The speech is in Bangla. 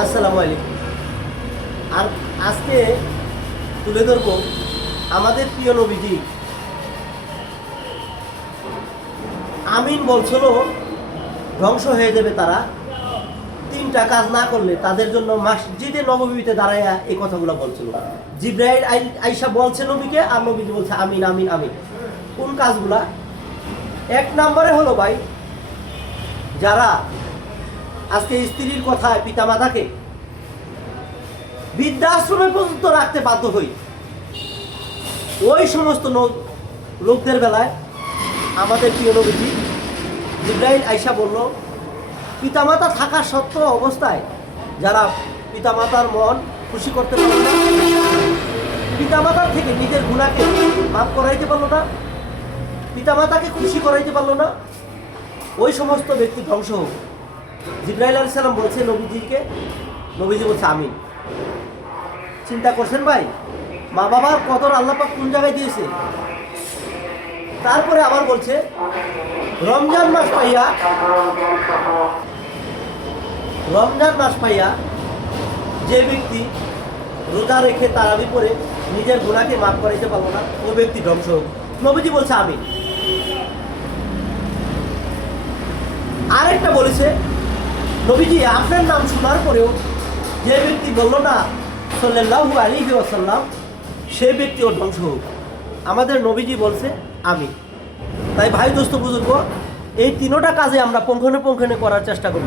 আসসালামু আলাইকুম। আর আজকে তুলে ধরব আমাদের প্রিয় নবীজি আমিন বলছিল ধ্বংস হয়ে যাবে তারা তিনটা কাজ না করলে, তাদের জন্য মসজিদে নববীতে দাঁড়াইয়া এই কথাগুলো বলছিল। জিব্রাইল আইসা বলছে নবীকে, আর নবীজি বলছে আমিন আমিন আমিন। কোন কাজগুলা? এক নম্বরে হলো ভাই, যারা আজকে স্ত্রীর কথায় পিতামাতাকে বৃদ্ধাশ্রমে পর্যন্ত রাখতে বাধ্য হই, ওই সমস্ত লোকদের বেলায় আমাদের প্রিয় নবীজি জিব্রাইল আইসা বলল, পিতামাতা থাকা সত্ত্বেও অবস্থায় যারা পিতামাতার মন খুশি করতে পারল না, পিতামাতার থেকে নিজের গুণাকে মাফ করাইতে পারলো না, পিতামাতাকে খুশি করাইতে পারলো না, ওই সমস্ত ব্যক্তি ধ্বংস হোক। জিব্রাইল আলাইহিস সালাম বলছে নবীজিকে, নবীজি বলছে আমিন। চিন্তা করছেন ভাই, মা বাবার কদর আল্লাহ পাক কোন জায়গায় দিয়েছে। তারপরে আবার বলছে রমজান মাস পাইয়া যে ব্যক্তি রোজা রেখে তারাবি পরে নিজের গুনাহকে মাফ করাইতে পারলো না, ওই ব্যক্তি ধ্বংস হোক। নবীজি বলছে আমিন। আরেকটা বলেছে নবীজি, আপনার নাম শোনার পরেও যে ব্যক্তি বলল না সাল্লাল্লাহু আলাইহি ওয়াসাল্লাম, সেই ব্যক্তিও ধ্বংস হোক। আমাদের নবীজি বলছে আমিন। তাই ভাই দোস্ত বুজুর্গ, এই তিনোটা কাজে আমরা পুঙ্খানুপুঙ্খানু করার চেষ্টা করব।